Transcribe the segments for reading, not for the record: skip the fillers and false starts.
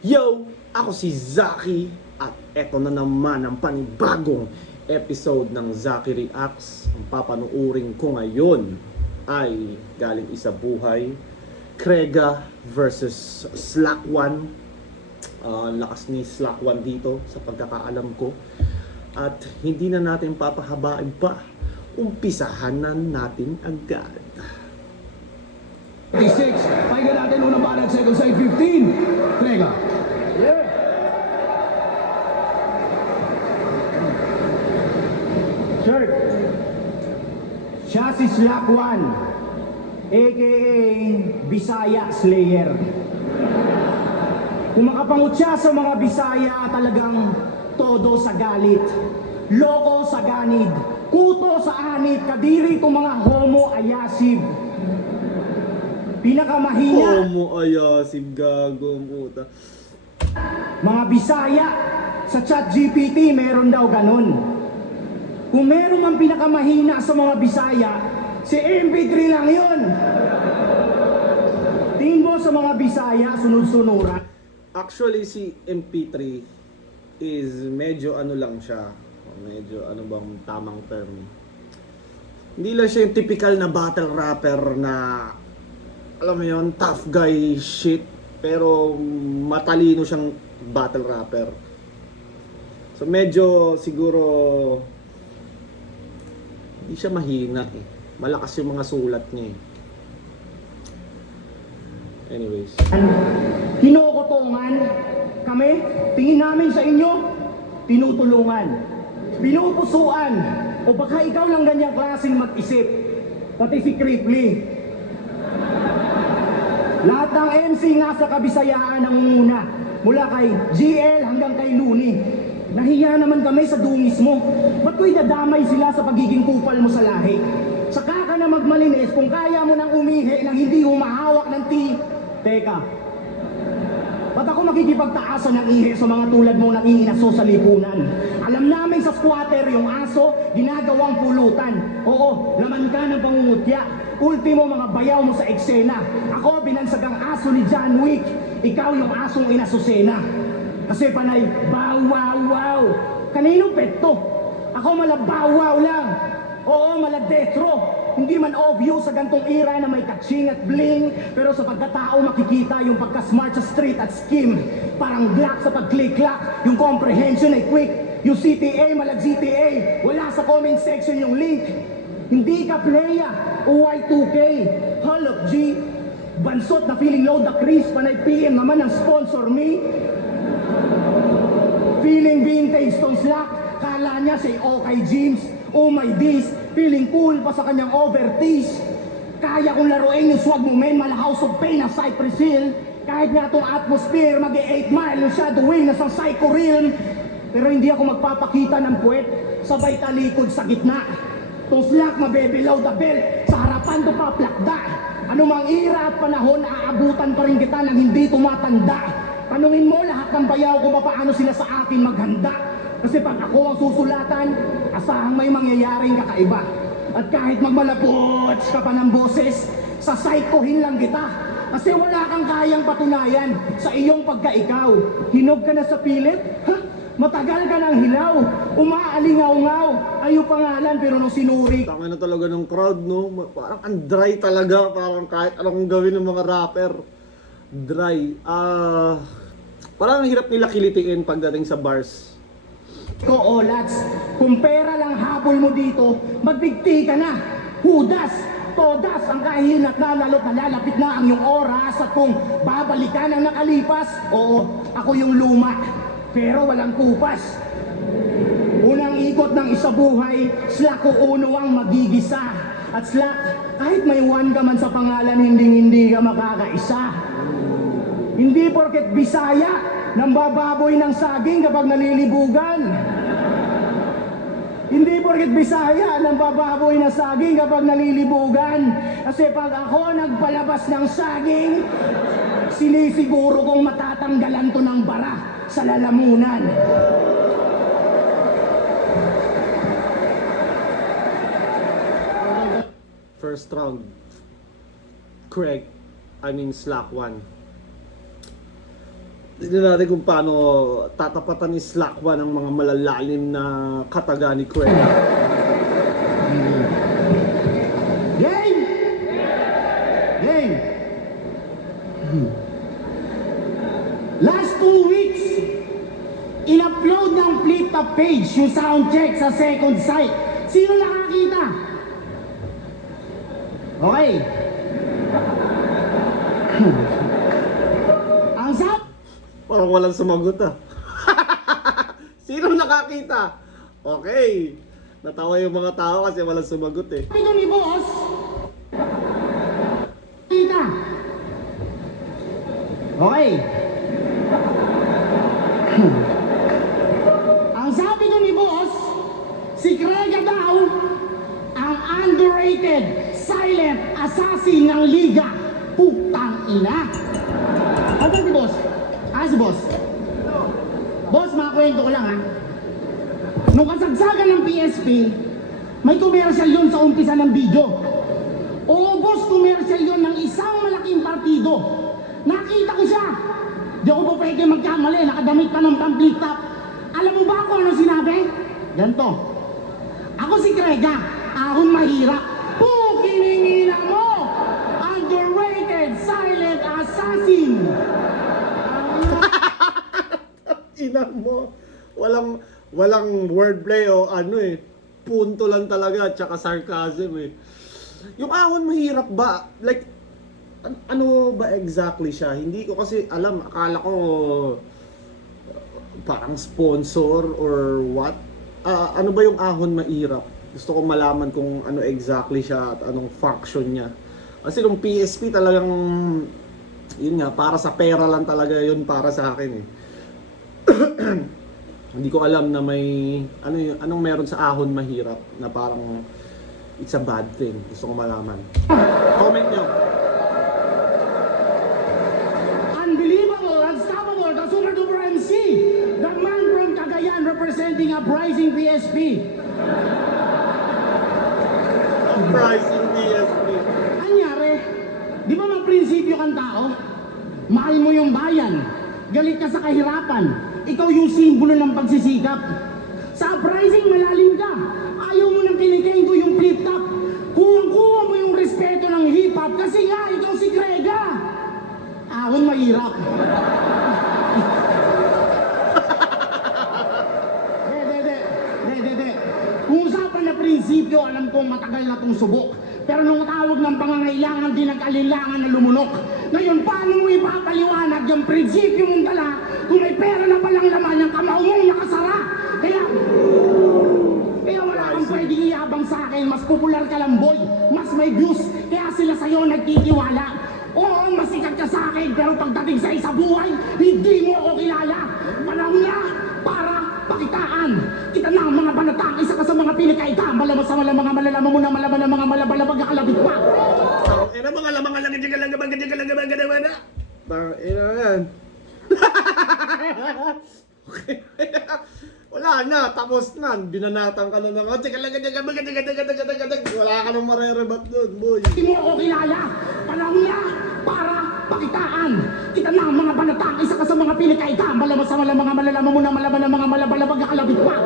Yo! Ako si Zaki at eto na naman ang panibagong episode ng Zaki Reacts. Ang papanuuring ko ngayon ay galing isa buhay, Krega versus Slack One. Ang lakas ni Slack One dito sa pagkakaalam ko. At hindi na natin papahabain pa. Umpisahan na natin agad. 36. Pakinggan natin unang banat, second side 15. Krega. Yeah. Shirt. Siya si Slack One, aka Bisaya Slayer. Kung makapangot siya sa mga Bisaya, talagang todo sa galit, loko sa ganid, kuto sa anit, kadiri itong mga homo ayasib. Pinakamahina, Homo ayasib, gago, puta. mga Bisaya, sa ChatGPT meron daw ganun. Kung meron mang pinakamahina sa mga Bisaya, si MP3 lang yun. Tingin mo sa mga Bisaya, sunod-sunuran. Actually, si MP3 is medyo ano lang siya. Medyo ano bang tamang term. Hindi lang siya yung typical na battle rapper na, alam mo yun, tough guy shit. Pero matalino siyang battle rapper. So medyo siguro hindi siya mahina eh. Malakas yung mga sulat niya eh. Anyways. Kinukutungan kami, tingin namin sa inyo, tinutulungan, pinupusuan, o baka ikaw lang ganyang klaseng mag-isip, pati si Cripply. Lahat ng MC nga sa Kabisayaan ang una, mula kay GL hanggang kay Luni. Nahiya naman kami sa dungis mo. Ba't ko'y dadamay sila sa pagiging kupal mo sa lahi? Saka ka na magmalinis kung kaya mo nang umihi nang hindi humahawak ng Teka, ba't ako makikipagtaasan ng ihi sa mga tulad mo nang iinaso sa lipunan? Alam namin sa squatter yung aso, ginagawang pulutan. Oo, laman ka ng pangungutya. Ultimo mga bayaw mo sa eksena. Ako binansagang aso ni John Wick. Ikaw yung asong inasusena. Kasi panay, bow wow wow. Kaninong pet to? Ako malabaw wow lang. Oo, maladetro. Hindi man obvious sa gantong era na may kaching at bling, pero sa pagkatao makikita yung pagka-smart sa street at skim. Parang black sa pag-click-clack, yung comprehension ay quick. Yung CTA, malag GTA, wala sa comment section yung link. Hindi ka playa o Y2K, Hall of G. Bansot na feeling low the crease, panay PM naman ang sponsor me. Feeling vintage tong Slack, kala niya say okay James. Oh my days, feeling cool pa sa kanyang overtease. Kaya kong laruin yung swag mo men, mala House of Pain ang Cypress Hill. Kahit nga itong atmosphere, mag-8 mile yung shadowing na sa psycho realm. Pero hindi ako magpapakita ng puwet, sabay talikod sa gitna. Tong Slack mabebelow the belt, sa harapan to paplakda. Anumang ira at panahon, aabutan pa rin kita ng hindi tumatanda. Tanungin mo lahat ng bayaw kung paano sila sa akin maghanda. Kasi pag ako ang susulatan, asahang may mangyayaring kakaiba. At kahit magmalapots ka pa ng boses, sasaikohin lang kita. Kasi wala kang kayang patunayan sa iyong pagkaikaw. Hinog ka na sa pilit? Ha? Matagal ka ng hilaw. Umaalingaw-ngaw. Ayaw pangalan pero nung sinuri. Tama na talaga ng crowd, no? Parang ang dry talaga. Parang kahit anong gawin ng mga rapper. Dry. Parang ang hirap nila kilitiin pagdating sa bars. Ko olats, kung pera lang habol mo dito, magbigti ka na. Hudas, todas ang kahinat na lalo't nalalapit na ang iyong oras. At kung babalikan ang nakalipas, oo, ako yung luma, pero walang kupas. Unang ikot ng isa buhay, Slack ko uno ang magigisa. At Slack, kahit may one ka man sa pangalan, hindi ka makakaisa. Hindi porket Bisaya, nang bababoy ng saging kapag nalilibugan. Hindi porket Bisaya, nang bababoy ng saging kapag nalilibugan. Kasi pag ako nagpalabas ng saging, sinisiguro kong matatanggalan to ng bara sa lalamunan. First round, Slack One. Tignan natin kung paano tatapatan ni Slakwa ng mga malalalim na kataga ni Cruella. Game! Game! Last 2 weeks, in-upload ng flip-top page yung sound check sa second site. Sino nakakita? Okay. Ang sabi Parang walang sumagot ah. Sino nakakita? Okay. Natawa yung mga tao kasi walang sumagot eh. ko ni boss, kita. Okay. Ang sabi ko ni boss, si Craig daw ang underrated silent assassin ng liga. Putang ina. Ano si boss? Si boss? Boss, makakwento ko lang ha. Nung kasagsagan ng PSP, may commercial yun sa umpisa ng video. Oo boss, commercial yun ng isang malaking partido. Nakita ko siya. Di ako po pwede magkamali, nakadamit pa ng pampliktap. Alam mo ba kung ano sinabi? Ganto. Ako si Krega, ahon mahirap. Pukiningina mo! Underrated silent assassin! Ina mo. Walang wordplay o ano eh. Punto lang talaga at saka sarcasm eh. Yung ahon mahirap ba? Like, ano ba exactly siya? Hindi ko kasi alam. Akala ko parang sponsor or what? Ano ba yung ahon mahirap? Gusto ko malaman kung ano exactly siya at anong function niya. Kasi nung PSP talagang, yun nga, para sa pera lang talaga yun para sa akin eh. Hindi ko alam na may anong meron sa ahon mahirap na parang it's a bad thing. Gusto ko malaman. Comment nyo. Unbelievable, unstoppable, the super duper MC, the man from Cagayan representing Uprising PSP. Uprising PSP. Anyari, di ba prinsipyo kang tao? Mahal mo yung bayan, galit ka sa kahirapan, ikaw yung simbolo ng pagsisikap. Sa Uprising, malalim ka. Ayaw mo nang kinikain ko yung flip-top. Kuwang-kuwa mo yung respeto ng hip-hop kasi nga, ikaw si Grega. Ahon mahirap. De. Kung usapan na prinsipyo, alam ko matagal na itong subok. Pero nung tawag ng pangangailangan, di nag-alinlangan na lumunok. Ngayon, paano mo ipapaliwanag yung prinsipyo mong dala kung may pera na palang laman yung kamao mong nakasara? Kaya wala kang pwedeng iabang sa akin. Mas popular ka lang, boy. Mas may views. Kaya sila sa'yo nagtitiwala. Oo, masikat ka sa akin. Pero pagdating sa isa buhay, hindi mo ako kilala. Panahon na para pakitaan. Kita na ang mga banatang. Isa ka sa mga pinakaita. Malaman sa mga malalaman mo na malaman ng mga malabalabag na kalabit pa. Mga lamang lang na. Ina yan. Okay. Wala na, tapos na. Binanatan ka na ng wala ka nang marerebat doon, boy. Hindi mo ako kilala. Panahon na para pakitaan. Kita na ang mga banatang. Isa ka sa mga pinakaita. Malaman sa mga malalaman mo na malaman ng mga malabalabag na kalabit pa.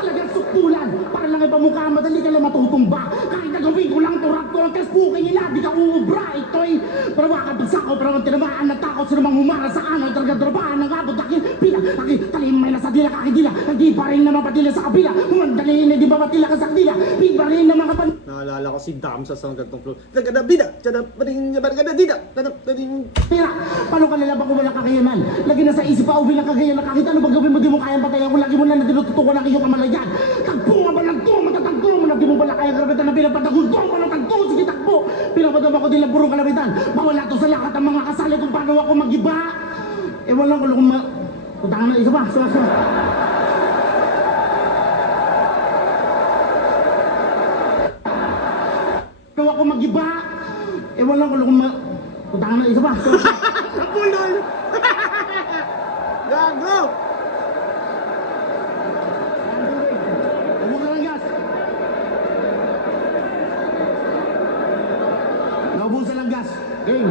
Talagang suktulan. Para lang ipamukha, madali ka lang matutumba. Kahit nagawin ko lang turak ko, kas puking nila, di ka uubra. Ito'y parawakan pagsako, parawang tinamaan na takot sa namang humara sa ano, talaga-drabaan ng abot, akin, pila, akin, talim may nasa dila, kakidila, hindi pa rin naman patila sa kabila, humandaliin na di ba matila ka sa kabila, di pa rin naman kapan... Naalala ko si Damsa sa gantong flow. Tagadabida, tadabading, bargadadida, tadabading... Pira, paano ka nalaban kung wala kakayanan? Lagi na sa isip pa, uwi ng kagayan, nakakita ano ba gawin mo, di mo kayang patayan kung lagi mo na tinututukan ang iyong kamalayan. Tagpo nga ba nagto, matatagto mo na di mo pala kayang karabitan na pinapatagulto ko ng tagto, sige takbo. Pinapadama ko din ng burong kalabitan. Mawala to sa lahat ang mga kasali kung paano ako mag-iba. Walang ko kung Utangan na isa pa, suwaso. Paano ako mag-iba. Walang ko kung Utangan na isa pa, suwaso. Napulol! Gago! Huwag ka ng gas. Naubusan ng gas. Game.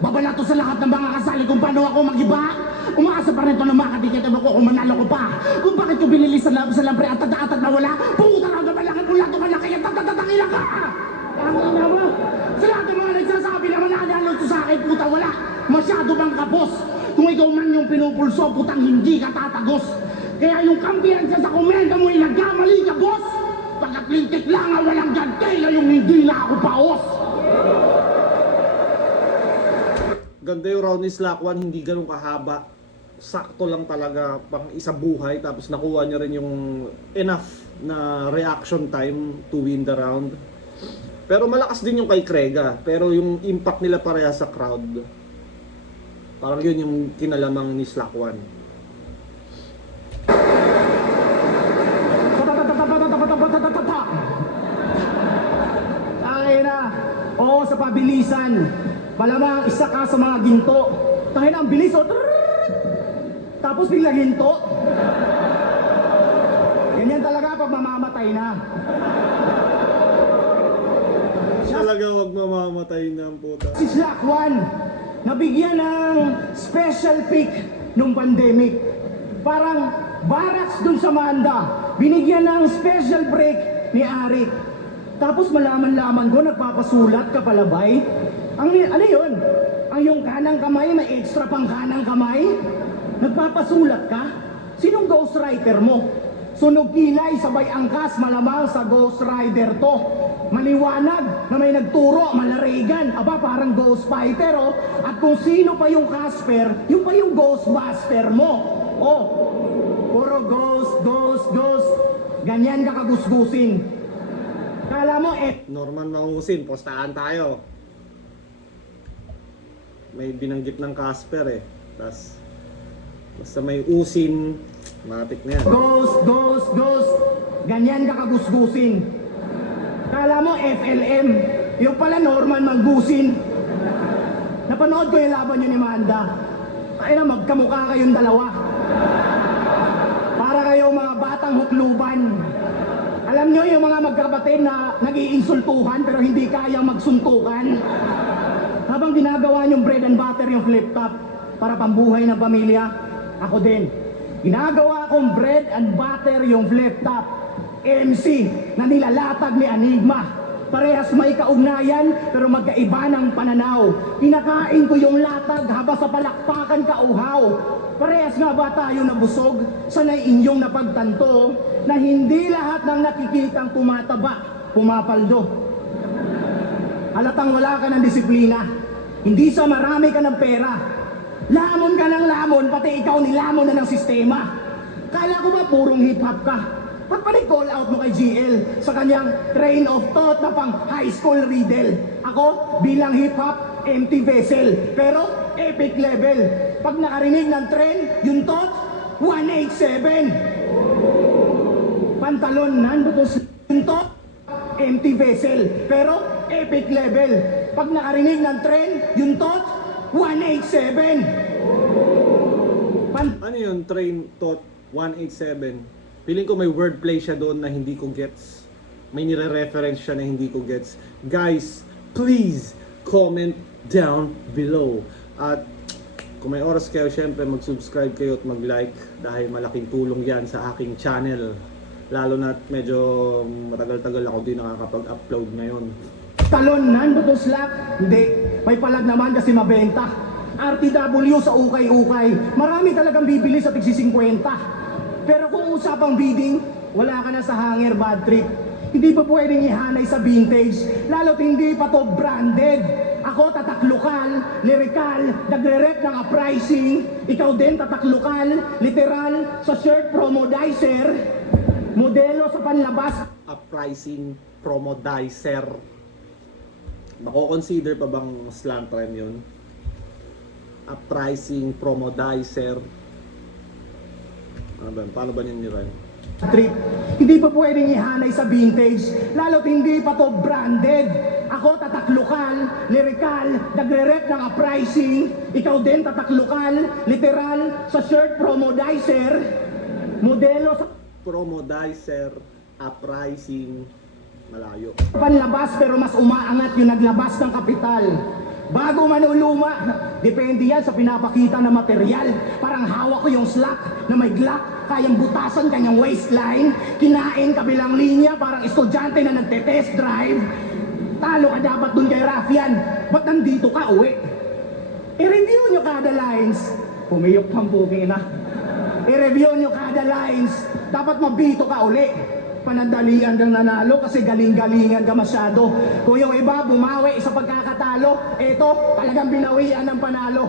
Babalato sa lahat ng mga kasali kung paano ako mag-iba. Umaasa pa rin ito ng mga katikitin mo kung manalo ko pa. Kung bakit ko binili sa lambre at tataatag na wala. Pumunta na ang malaki mula ito malaki at tatatakila ka. Tangin na mo. Sa lahat ng mga nagsasabi na mananalo ito sa akin, puta, wala. Masyado bang kapos? Kung ikaw man yung pinupulso, putang hindi ka tatagos. Kaya yung kampiyan sa komento mo ay nagkamali ka, boss. Pagkatlintik lang ang walang gantay na yung hindi na ako paos. Ganda yung round ni Slack 1, hindi ganun kahaba. Sakto lang talaga pang isa buhay, tapos nakuha niya rin yung enough na reaction time to win the round. Pero malakas din yung kay Krega, pero yung impact nila pareha sa crowd, parang yun yung kinalamang ni Slack 1. Ay na. Oo, sa pabilisan. Malamang isa ka sa mga ginto. Tangin na, ang bilis, oh. Tapos bigla ginto. Ganyan talaga pag mamamatay na. Talaga wag mamamatay na ang puta. Si Slack 1, nabigyan ng special pick nung pandemic. Parang barracks dun sa Manda. Binigyan ng special break ni Arik. Tapos malaman-laman ko, nagpapasulat ka palabay. Ano yun? Ang yung kanang kamay, may extra pang kanang kamay? Nagpapasulat ka? Sinong ghostwriter mo? Sunog kilay, sabay angkas, malamang sa ghostwriter to. Maliwanag na may nagturo, malarigan. Aba, parang ghost fighter, oh. At kung sino pa yung Casper, yung pa yung ghostbuster mo. Oh, puro ghost. Ganyan ka kagusgusin. Kala mo, Norman Mangusin, postahan tayo. May binanggit ng Casper eh. Tas basta may usin, matik na yan. Ghost. Ganyan ka kagusgusin. Kala mo, FLM. Yung pala Norman Mangusin. Napanood ko yung laban niyo ni Manda. Ay na, magkamukha kayong dalawa. Para kayong mga batang hukluban. Alam nyo yung mga magkapatid na nag-iinsultuhan pero hindi kayang magsuntukan? Habang ginagawa nyong bread and butter yung flip top para pambuhay ng pamilya, ako din. Ginagawa kong bread and butter yung flip top. MC na nilalatag ni Enigma. Parehas may kaugnayan pero magkaiba ng pananaw. Pinakain ko yung latag habang sa palakpakan kauhaw. Parehas nga ba tayo nabusog? Sanay inyong napagtanto na hindi lahat ng nakikitang tumataba, pumapaldo. Halatang wala ka ng disiplina. Hindi sa marami ka ng pera. Lamon ka ng lamon, pati ikaw nilamon na ng sistema. Kala ko ba purong hip-hop ka? Ba't pa call out mo kay GL sa kanyang train of thought na pang high school riddle? Ako, bilang hip-hop, empty vessel. Pero, epic level. Pag nakarinig ng trend, yung thought, 187. Pantalon, nandotos yung thought, empty vessel. Pero, epic level. Pag nakarinig ng trend, yung thought, 187. Ano yun, train thought 187? Feeling ko may wordplay siya doon na hindi ko gets. May nire-reference siya na hindi ko gets. Guys, please comment down below. At kung may oras kayo, syempre mag-subscribe kayo at mag-like dahil malaking tulong yan sa aking channel. Lalo na medyo matagal-tagal ako din nakakapag-upload ngayon. Talon, nandotos slack? Hindi. May palag naman kasi mabenta. RTW sa ukay-ukay. Marami talagang bibili sa tigsi 50. Pero kung usapang bidding, wala ka na sa hanger, bad trip. Hindi pa pwedeng ihanay sa vintage, lalo't hindi pa to branded. Ako tataklukal, lyrical, nagre-rep ng pricing. Ikaw din tataklukal, literal, sa shirt promodizer. Modelo sa panlabas. Pricing promodizer. Mako-consider pa bang slang term yun? Pricing promodizer. Paano ba yun nirun? Trip. Hindi pa pwedeng ihanay sa vintage, lalo't hindi pa to branded. Ako tataklukal, lyrical, nagre-rep ng pricing. Ikaw din tataklukal, literal, sa shirt promodizer. Modelo sa Promodizer, pricing, malayo. panlabas pero mas umaangat yung naglabas ng kapital. Bago man o luma, depende yan sa pinapakita na material. Parang hawak ko yung slack na may glock, kayang butasan kanyang waistline, kinain kabilang linya, parang estudyante na nagte-test drive. Talo ka dapat dun kay Rafian. Ba't nandito ka uwi? I-review nyo kada lines. Pumiyok pang puking na. I-review nyo kada lines. Dapat mabito ka uli. Panandalian kang nanalo kasi galing-galingan ka masyado. Kung yung iba bumawi sa pagkakatalo, eto talagang binawian ng panalo.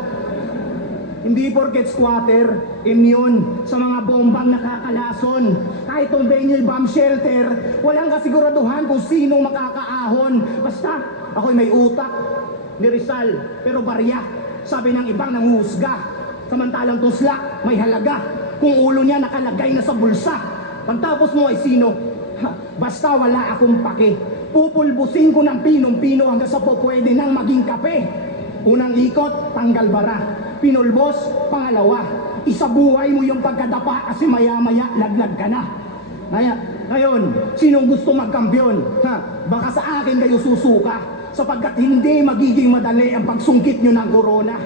Hindi porket squatter, immune sa mga bombang nakakalason. Kahit tong Benil Bomb Shelter, walang kasiguraduhan kung sinong makakaahon. Basta, ako'y may utak ni Rizal, pero barya. Sabi ng ibang nanghusga. Samantalang tuslak, may halaga. Kung ulo niya nakalagay na sa bulsa. Pagtapos mo ay sino? Basta wala akong pake. Pupulbusin ko ng pinong-pino hanggang sa po pwede nang maging kape. Unang ikot, tanggal bara. Pinulbos, pangalawa. Isabuhay mo yung pagkadapa kasi maya-maya laglag ka na. Ngayon, sinong gusto magkampiyon? Baka sa akin kayo susuka sapagkat hindi magiging madali ang pagsungkit nyo ng corona.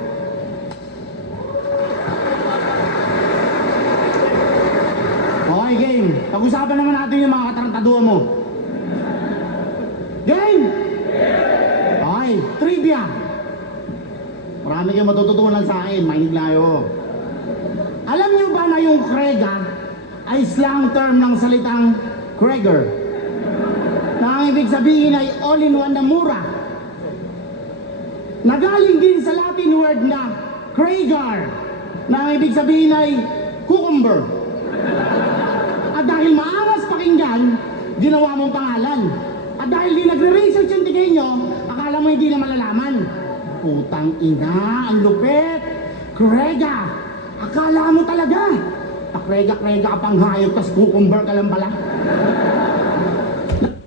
Okay, game. Pag-usapan naman natin yung mga katarantadua mo. Game! Okay, trivia. Marami kayong matututunan sa akin, mahinig layo. Alam niyo ba na yung Krega ay slang term ng salitang Kreger? Na ang ibig sabihin ay all-in-one na mura. Nagaling din sa Latin word na Kregar, na ang ibig sabihin ay cucumber. At dahil maawas pakinggan, ginawa mong pangalan. At dahil di nagre-research yung tigay nyo, akala mo hindi na malalaman. Putang ina, ang lupit. Krega, akala mo talaga. Krega-krega ka pang hayop, tas cucumber ka lang pala.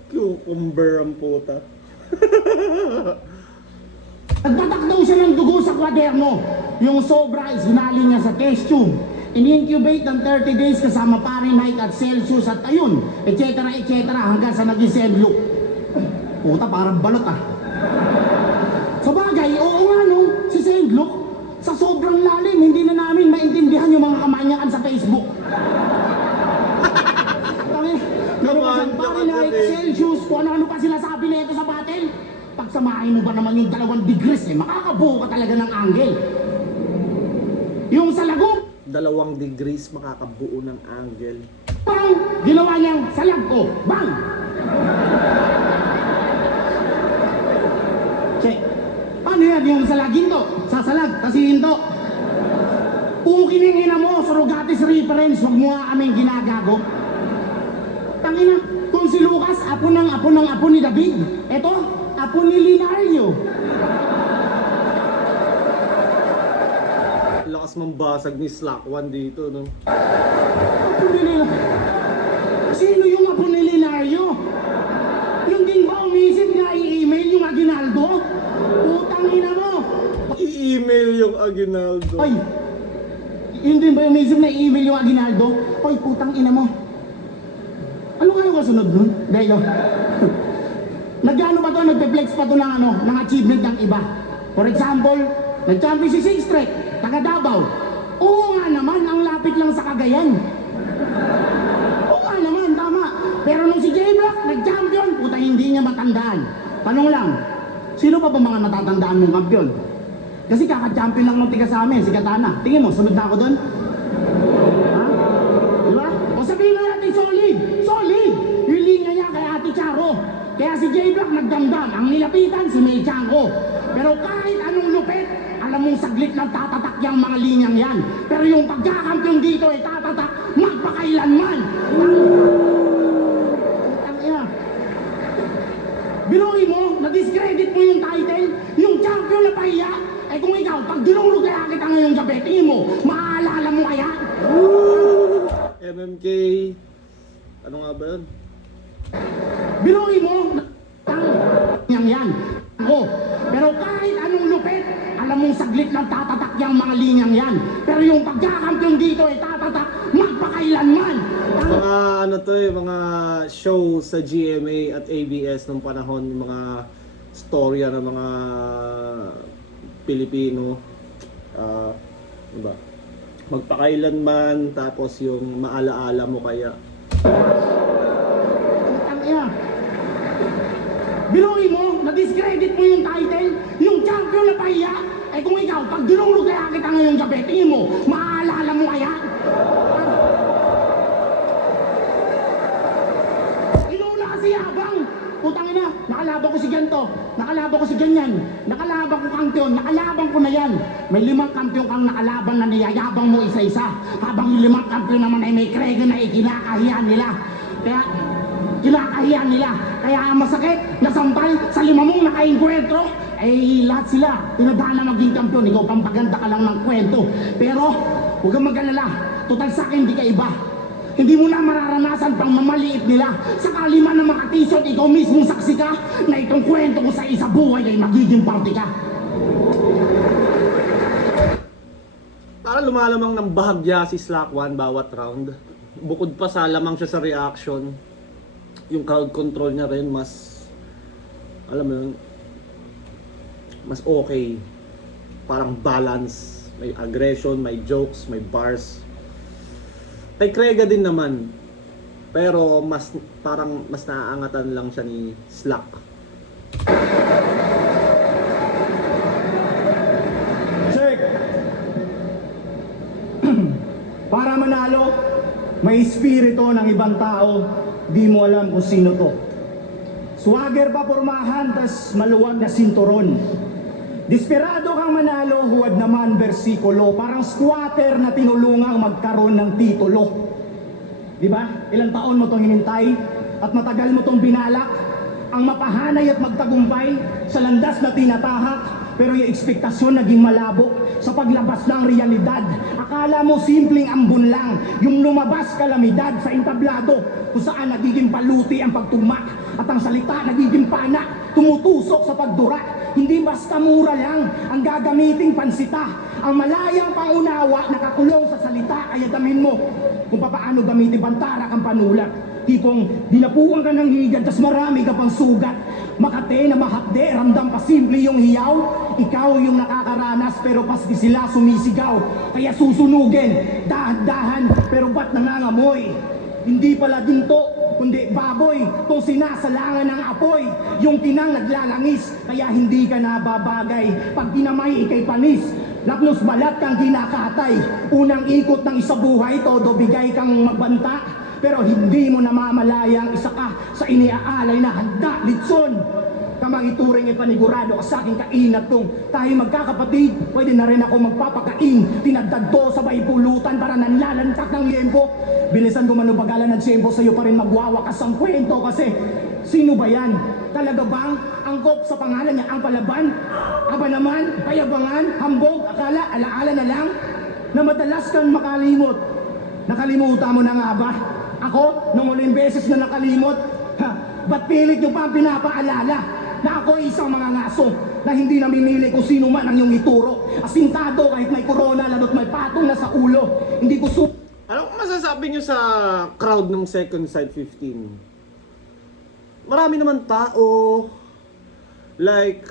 Cucumber ang puta. Nagpatak daw siya ng dugo sa kwaderno. Yung sobra is hinaling niya sa test tube. In-incubate ng 30 days kasama Fahrenheit at Celsius at ayun, etc. hanggang sa naging senlook. Puta, parang balot ah. Sa bagay, oo nga no, si senlook, sa sobrang lalim, hindi na namin maintindihan yung mga kamanyakan sa Facebook. Meron pa siyang Fahrenheit, Celsius, kung ano-ano pa sila sabi na ito sa battle. Pagsamahin mo ba naman yung 2 degrees makakabuo ka talaga ng angle. Yung sa lagok, 2 degrees makakabuo ng angle. parang ginawa niyang salag ko. Bang! Check. Paano yan yung salagin to? Sasalag, tasihin to. Ukiningin mo, surrogatis reference, huwag mo nga aming ginagago. Tangina, kung si Lucas, apo ni David. Eto, apo ni Linario. Lakas mambasag ni Slack One dito, no? Apo ni Linario. Sino yung apo ni Linario? Yung din ba umisip na i-email yung Aguinaldo? Putang ina mo! I-email yung Aguinaldo. Ay! Yun din ba yung umisip na i-email yung Aguinaldo? Ay, putang ina mo! Ano nga yung kasunod nun? Dahil nag-ano pa to, nagpe-flex pa to ng achievement ng iba. For example, nag-champion si Six Trek, taga Davao. Oo nga naman, ang lapit lang sa Cagayan. Oo nga naman, tama. Pero nung si J-Block nag-champion, puta hindi niya matandaan. Tanong lang, sino pa ba mga natatandaan mong kampiyon? Kasi kaka-champion lang ng tiga sa amin, si Katana. Tingin mo, sunod na ako doon? Ha? Diba? O sabihin na natin solid! Solid! Yung linya niya kay Ate Charo. Kaya si J-Block nagdamdam, ang nilapitan si May Chanko. Pero kahit anong lupit, alam mong saglit lang tatatak yung mga linyang yan. Pero yung pagkakampiyon dito ay tatatak magpakailanman. Ang ina. Binuhin mo, na-discredit mo yung title, yung champion na pahiya. Eh kung ikaw, pag dinulog kaya kita ngayong gabi, tingin mo, maaalala mo kaya? MMK. Ano nga ba yun? Binuhin mo, yan. Oh, pero kahit anong lupit, alam mong saglit lang tatatak yung mga linyang yan. Pero yung pagkakampiyon dito ay tatatak magpakailanman. Mga ano to mga show sa GMA at ABS nung panahon, yung mga storya ng mga Pilipino. Diba? Magpakailanman, tapos yung maalaala mo kaya. Ang ina. Biruin mo, na-discredit mo yung title, yung champion na pahiya. Eh kung ikaw, pag dinulog kaya kita ngayong gabi, tingin mo, maaalala mo kaya? Inuna kasi yabang. Putang ina, nakalaban ko si ganito, nakalaban ko si ganyan, nakalaban ko kampiyon, nakalaban ko na yan. May 5 kampiyon kang nakalaban na niyayabang mo isa-isa, habang yung 5 kampiyon naman ay may krega na ikinakahiyan nila. Kaya, kinakahiyan nila. Kaya ang masakit, nasampal sa 5 mong nakainkwentro, ay lahat sila, tinadhana maging kampiyon. Ikaw pampaganda ka lang ng kwento. Pero, huwag kang mag-alala, total sa akin, hindi ka iba. Hindi mo na mararanasan pang mamaliit nila. Sakali man na makatisod, ikaw mismong saksi ka na itong kwento ko sa isa buhay ay magiging party ka. Para lumalamang ng bahagya si Slack One bawat round. Bukod pa sa lamang siya sa reaction, yung crowd control niya rin mas, alam mo yun, mas okay. Parang balance. May aggression, may jokes, may bars. Kay Krega din naman. Pero mas parang mas naaangatan lang siya ni Slack. Check! Para manalo, may espiritu ng ibang tao, di mo alam kung sino to. Swagger pa pormahan, tas maluwag na sinturon. Desperado kang manalo, huwad naman bersikulo. Parang squatter na tinulungang magkaroon ng titulo. Diba? Ilang taon mo itong hinintay at matagal mo itong binalak. Ang mapahanay at magtagumpay sa landas na tinatahak. Pero yung ekspektasyon naging malabo sa paglabas ng realidad. Akala mo simpleng ambon lang, yung lumabas kalamidad sa entablado, kung saan nagiging paluti ang pagtumak at ang salita nagiging pana, tumutusok sa pagdura. Hindi basta mura lang ang gagamiting pansita. Ang malayang pangunawa nakakulong sa salita ay adamin mo kung paano gamitin pantarak ang panulat. Tipong dinapuan ka ng higad, tas marami ka pang sugat. Makate na mahapde, ramdam pa simple yung hiyaw. Ikaw yung nakakaranas pero paski sila sumisigaw. Kaya susunugin, dahan-dahan pero ba't nangangamoy? Hindi pala ginto, kundi baboy, kung sinasalangan ng apoy, yung tinang naglalangis, kaya hindi ka nababagay. Pag dinamay, ikay panis, lapnos balat kang kinakatay. Unang ikot ng isa buhay, todo bigay kang magbanta, pero hindi mo namamalayang isa ka sa iniaalay na handa, litson. Kamang ituring ay panigurado ka sa aking kainat kung tayo magkakapatid, pwede na rin ako magpapakain. Tinagdag to sabay pulutan para nanlalantak ng liyempo. Bilisan ko manubagalan ng tiyempo, sa'yo pa rin magwawakas ang kwento kasi sino ba yan? Talaga bang angkop sa pangalan niya ang palaban? Aba naman, payabangan, hambog, akala, alaala na lang na madalas kang makalimot. Nakalimutan mo na nga ba? Ako, nung uling beses na nakalimot, ba't pilit nyo pa ang pinapaalala na ako isang mga ngaso na hindi namimili kung sino man ang iyong ituro. Asintado kahit may corona, lalo't may patong na sa ulo. Hindi ko Anong masasabi nyo sa crowd ng second side 15? Marami naman tao. Like,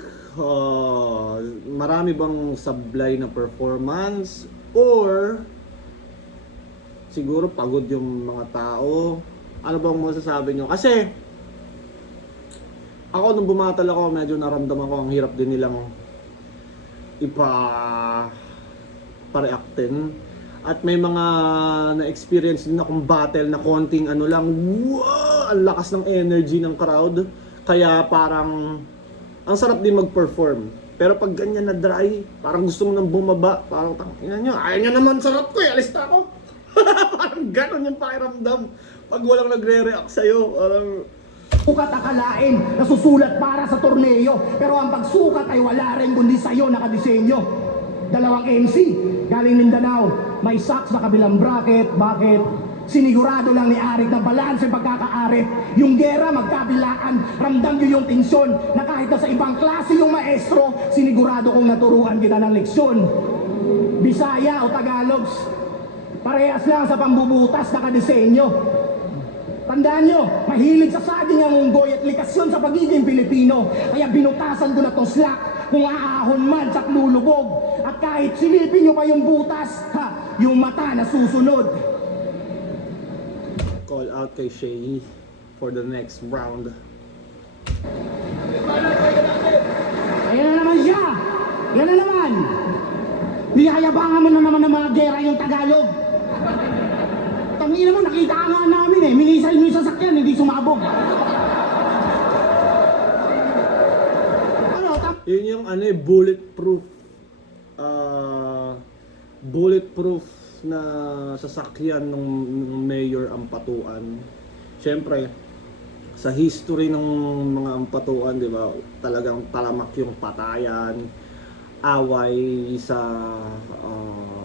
marami bang sablay na performance? Or, siguro pagod yung mga tao? Ano bang masasabi nyo? Kasi, ako nung bumatal ako, medyo naramdaman ko ang hirap din nilang pa-reactin. At may mga na-experience din akong battle na konting ano lang, wow, ang lakas ng energy ng crowd. Kaya parang, ang sarap din mag-perform. Pero pag ganyan na dry, parang gusto mo nang bumaba. Parang, tangina nyo, ayaw nyo naman sarap ko, alis na ako. Parang ganon yung pakiramdam. Pag walang nagre-react sa'yo, parang, sukat akalain na susulat para sa torneo, pero ang pagsukat ay wala rin kundi sa'yo nakadisenyo. Dalawang MC, galing Mindanao, may socks sa kabilang bracket. Bakit? Sinigurado lang ni Arik na balance ang pagkakaarit. Yung gera magkabilaan, ramdam nyo yung tensyon na kahit na sa ibang klase yung maestro, sinigurado kong naturuan kita ng leksyon. Bisaya o Tagalog, parehas lang sa pambubutas nakadisenyo. Tandaan nyo, mahilig sa saging ang unggoy at likas yun sa pagiging Pilipino. Kaya binutasan ko na tong Slack kung aahon man sa lulubog. At kahit silipin nyo pa yung butas, yung mata na susunod. Call out kay Shay for the next round. Ayan na naman siya. Yan na naman. Niyayabangan mo na naman ng mga gera yung Tagalog. Tangina mo, nakita nga namin eh. Minisay mo yung sasakyan, hindi sumabog. Ano, Yun yung ano eh, bulletproof. Bulletproof na sasakyan ng Mayor Ampatuan. Siyempre, sa history ng mga Ampatuan, di ba, talagang talamak yung patayan, away sa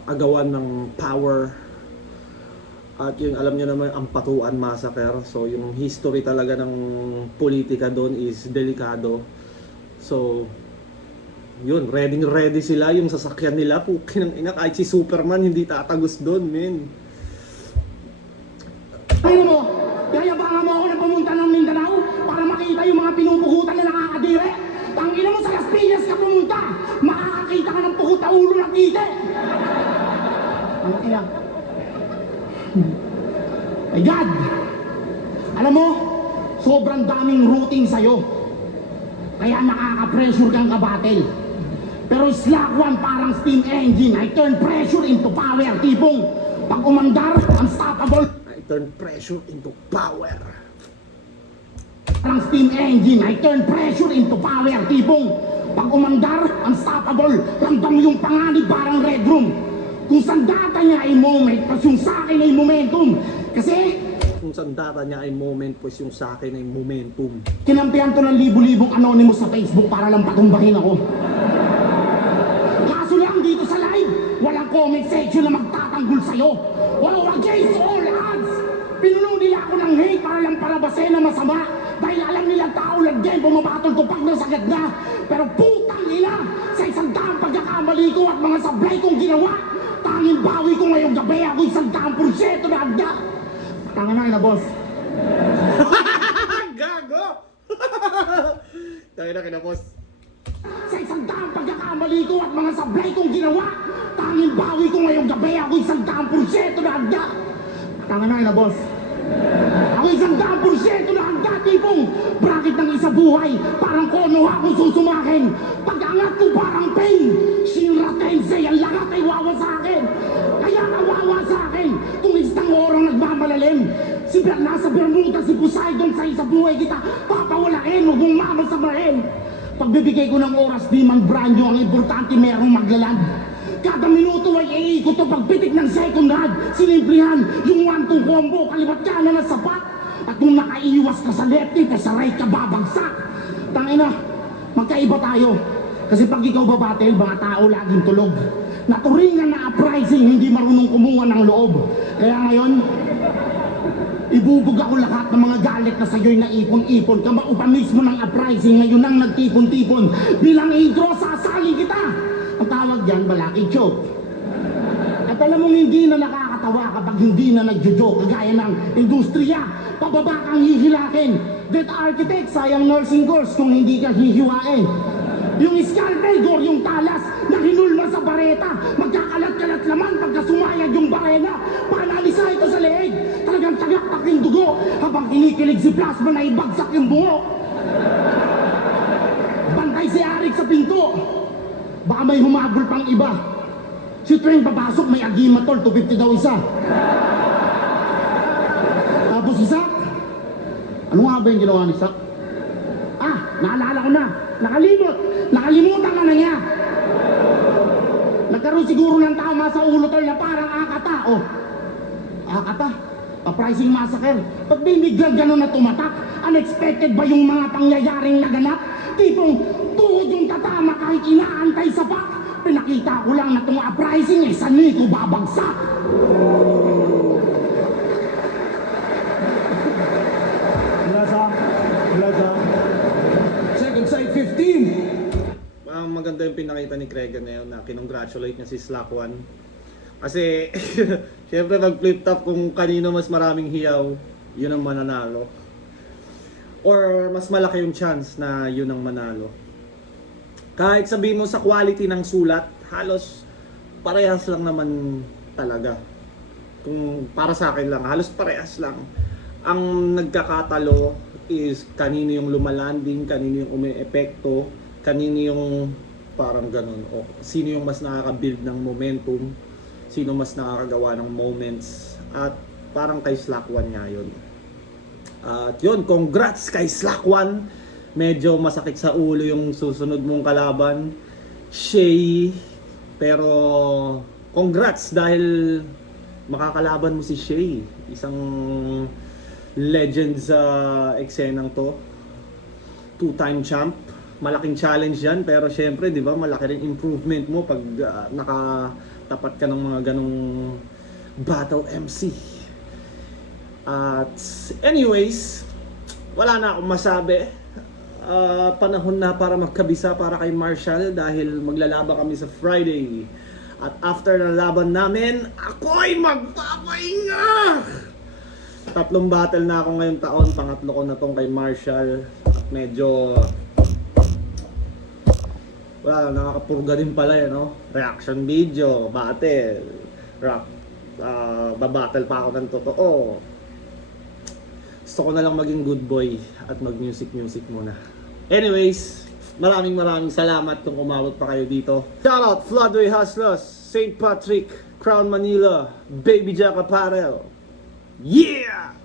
agawan ng power. At yun, alam nyo naman, Ampatuan Massacre. So, yung history talaga ng politika doon is delikado. So, yun, ready sila yung sasakyan nila. Pukin ng ina, kahit si Superman hindi tatagos doon, men. Ayun mo, yayabangan mo ako na pumunta ng Mindanao para makita yung mga pinupugutan na nakakadire. Tangina mo, sa Las Piñas ka pumunta, makakakita ka ng pugot na ulo ng tite. Ang ina. My God! Alam mo, sobrang daming routing sa'yo. Kaya nakaka-pressure kang kabatel. Pero Slack 1 parang steam engine. I turn pressure into power. Tipong pag umandar, unstoppable. I turn pressure into power. Parang steam engine. I turn pressure into power. Tipong pag umandar, unstoppable. Ramdam yung panganib parang red room. Kung sandata niya ay moment, tapos yung sa akin ay momentum. Kasi Kung sandata niya ay moment, pues yung sa akin ay momentum. kinampihan to ng libu-libong anonymous sa Facebook para lang patumbahin ako. Kaso lang dito sa live, walang comment section na magtatanggol sa'yo. Wow, against all odds! Pinuno nila ako ng hate para lang parabasin na masama. Dahil alam nila tao lang din, bumabatol ko pag nasagad na. Pero putang ina, sa isang daang pagkakamali ko at mga sablay kong ginawa, tanging bawi ko ngayong gabi, ako 100% na agda. Tangan na, boss. Gago! Tayo na kina boss. Sa isang daang pagkakamali ko at mga sablay kong ginawa, tanging bawi ko ngayong gabi, ako 100% na agda. Tangan na, boss. Ako 100% na agda, tipong bracket ng isa buhay, parang kono ako susumakin. Pag-angat ko parang pain, Shinra Tensei, ang lahat ay wawa sa akin. Kaya kawawa sa akin, kung isang orang nagmamalalim. Nasa Bermuda si Poseidon sa isa buhay kita, papawalain, huwag mong mamasamahin. Pagbibigay ko ng oras, di man branyo, ang importante merong maglalad. Kada minuto ay iikot to pagpitik ng second hand. Sinimplihan yung 1-2 combo, kaliwat ka na ng sapat. At kung nakaiwas ka sa lefty, sa right ka babagsak. Tangina, magkaiba tayo. Kasi pag ikaw babatel, mga tao laging tulog. Naturingan na uprising, hindi marunong kumuha ng loob. Kaya ngayon, ibubog ako lahat ng mga galit na sa'yo'y naipon-ipon. Kamaupa mismo ng uprising, ngayon ang nagtipon-tipon. Bilang intro, sasali kita. Ang tawag dyan, balaki choke. At alam mong hindi na nakakatawa kapag hindi na nagjo-joke. Kagaya ng industriya, pababa kang hihilakin. That architect, sayang nursing course kung hindi ka hihiwain. Yung scalpel, yung talas na hinulma sa bareta. Magkakalat-kalat laman pagka sumayag yung barena. Panalisa ito sa leeg. Talagang tagaktak yung dugo. Habang kinikilig si plasma na ibagsak yung bungo. Bantay si Arik sa pinto. Baka may humabol pang iba. Si Treng papasok, may agimatol, 250 daw isa. Tapos si Sak, ano nga ba yung ginawa ni Sak? Ah, naalala ko na. Nakalimutan ka na niya. Nagkaroon siguro ng tama sa ulo tol na parang akata. Oh, akata? Uprising Massacre. Pag biniglang gano'n na tumatak, unexpected ba yung mga pangyayaring naganap? Tipong tuhod yung tatama kahit inaantay sa pak. Pinakita ko lang na itong uprising eh, sani ko babagsak. Wala sa. Second side 15. Ang maganda yung pinakita ni Craig ngayon na kinongratulate niya si Slack 1. Kasi, syempre mag-flip top kung kanino mas maraming hiyaw, yun ang mananalo. Or mas malaki yung chance na yun ang manalo. Kahit sabihin mo sa quality ng sulat, halos parehas lang naman talaga. Kung para sa akin lang, halos parehas lang. Ang nagkakatalo is kanino yung lumalanding, kanino yung umi-epekto, kanino yung parang ganun. O sino yung mas nakaka-build ng momentum, sino mas nakakagawa ng moments. At parang kay Slack One nga yun. At yun, congrats kay Slack One. Medyo masakit sa ulo yung susunod mong kalaban, Shay. Pero congrats dahil makakalaban mo si Shay, isang legend sa eksenang to. Two-time champ. Malaking challenge yan, pero syempre, di ba, malaki rin improvement mo pag nakatapat ka ng mga ganong battle MC. At anyways, wala na akong masabi. Panahon na para magkabisa para kay Marshall dahil maglalaban kami sa Friday. At after ng laban namin, ako'y magpapahinga! 3 battle na ako ngayong taon, pangatlo ko na tong kay Marshall. At medyo wala, nakakapurga din pala yan, no? Reaction video, battle, rap, babattle pa ako ng totoo. Gusto ko na lang maging good boy at mag-music muna. Anyways, maraming salamat kung umabot pa kayo dito. Shoutout Floodway Hustlers, St. Patrick, Crown Manila, Baby Jack Apparel. Yeah!